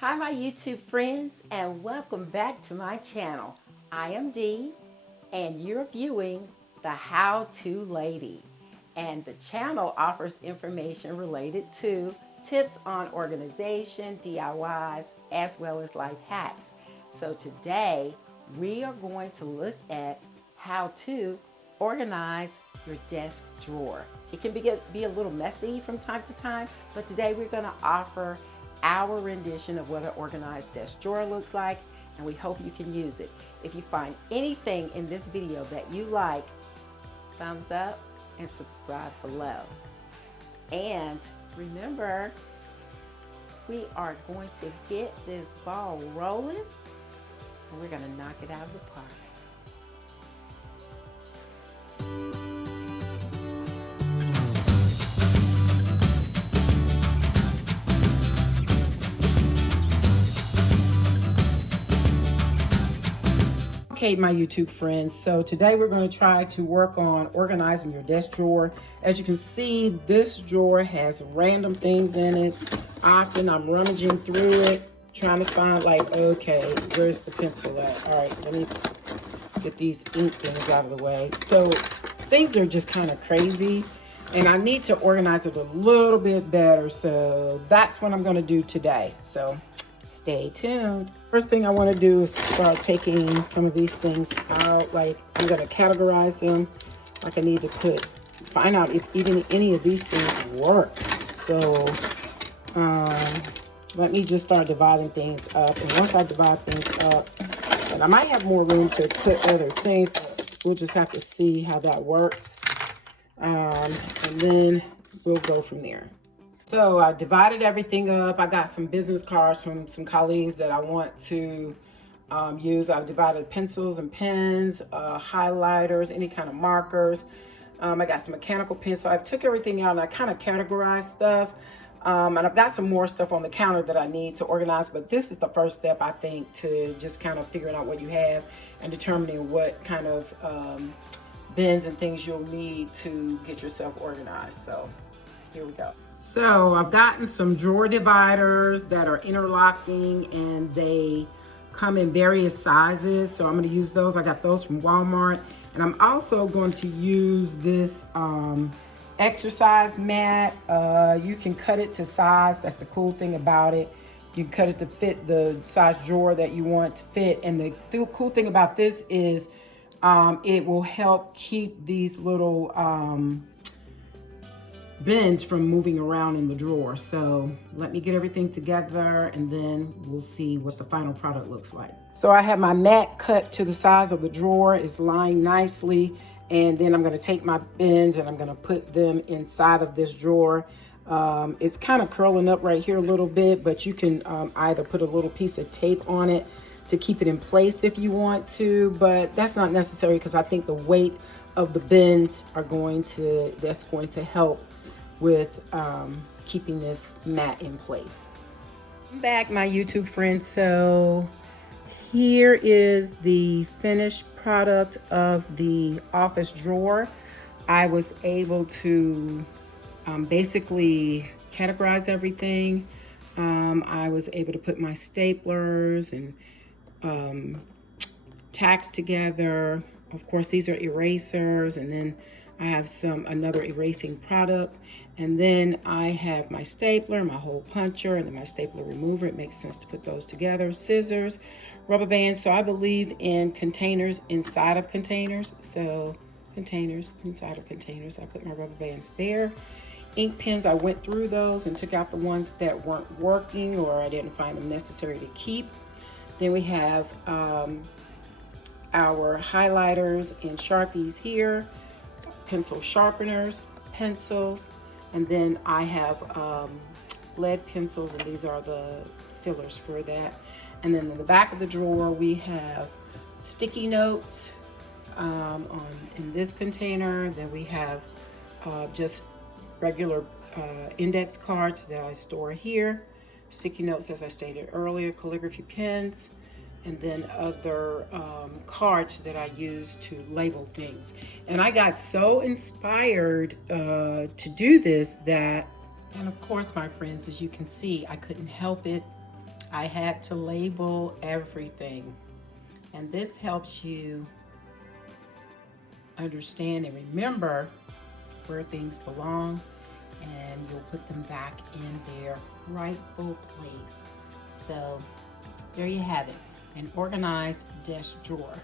Hi my YouTube friends and welcome back to my channel. I am Dee and you're viewing the How To Lady, and the channel offers information related to tips on organization, DIYs, as well as life hacks. So today we are going to look at how to organize your desk drawer. It can be a little messy from time to time, but today we're going to offer our rendition of what an organized desk drawer looks like, and we hope you can use it. If you find anything in this video that you like, thumbs up and subscribe below. And remember, we are going to get this ball rolling and we're going to knock it out of the park. Okay, my YouTube friends, so today we're going to try to work on organizing your desk drawer. As you can see, this drawer has random things in it. Often I'm rummaging through it, trying to find like, okay, where's the pencil at? All right, let me get these ink things out of the way. So things are just kind of crazy and I need to organize it a little bit better. So that's what I'm going to do today. So stay tuned. First thing I want to do is start taking some of these things out. Like I'm going to categorize them. Like I need to find out if even any of these things work. So let me just start dividing things up. And once I divide things up, and I might have more room to put other things, but we'll just have to see how that works. And then we'll go from there. So I divided everything up. I got some business cards from some colleagues that I want to use. I've divided pencils and pens, highlighters, any kind of markers. I got some mechanical pens. So I took everything out and I kind of categorized stuff. And I've got some more stuff on the counter that I need to organize. But this is the first step, I think, to just kind of figuring out what you have and determining what kind of bins and things you'll need to get yourself organized. So here we go. So I've gotten some drawer dividers that are interlocking and they come in various sizes. So I'm going to use those. I got those from Walmart. And I'm also going to use this exercise mat. You can cut it to size. That's the cool thing about it. You can cut it to fit the size drawer that you want to fit. And the cool thing about this is it will help keep these little bins from moving around in the drawer. So let me get everything together and then we'll see what the final product looks like. So I have my mat cut to the size of the drawer. It's lying nicely. And then I'm going to take my bins and I'm going to put them inside of this drawer. It's kind of curling up right here a little bit, but you can either put a little piece of tape on it to keep it in place if you want to, but that's not necessary because I think the weight of the bins that's going to help with keeping this mat in place. I'm back, my YouTube friends. So here is the finished product of the office drawer. I was able to basically categorize everything. I was able to put my staplers and tacks together. Of course, these are erasers, and then I have another erasing product. And then I have my stapler, my hole puncher, and then my stapler remover. It makes sense to put those together. Scissors, rubber bands. So I believe in containers inside of containers. So containers inside of containers. I put my rubber bands there. Ink pens, I went through those and took out the ones that weren't working or I didn't find them necessary to keep. Then we have our highlighters and Sharpies here, pencil sharpeners, pencils, and then I have lead pencils, and these are the fillers for that. And then in the back of the drawer, we have sticky notes in this container. Then we have just regular index cards that I store here. Sticky notes, as I stated earlier, calligraphy pens, and then other cards that I use to label things. And I got so inspired to do this that, and of course, my friends, as you can see, I couldn't help it. I had to label everything. And this helps you understand and remember where things belong, and you'll put them back in their rightful place. So there you have it, an organized desk drawer.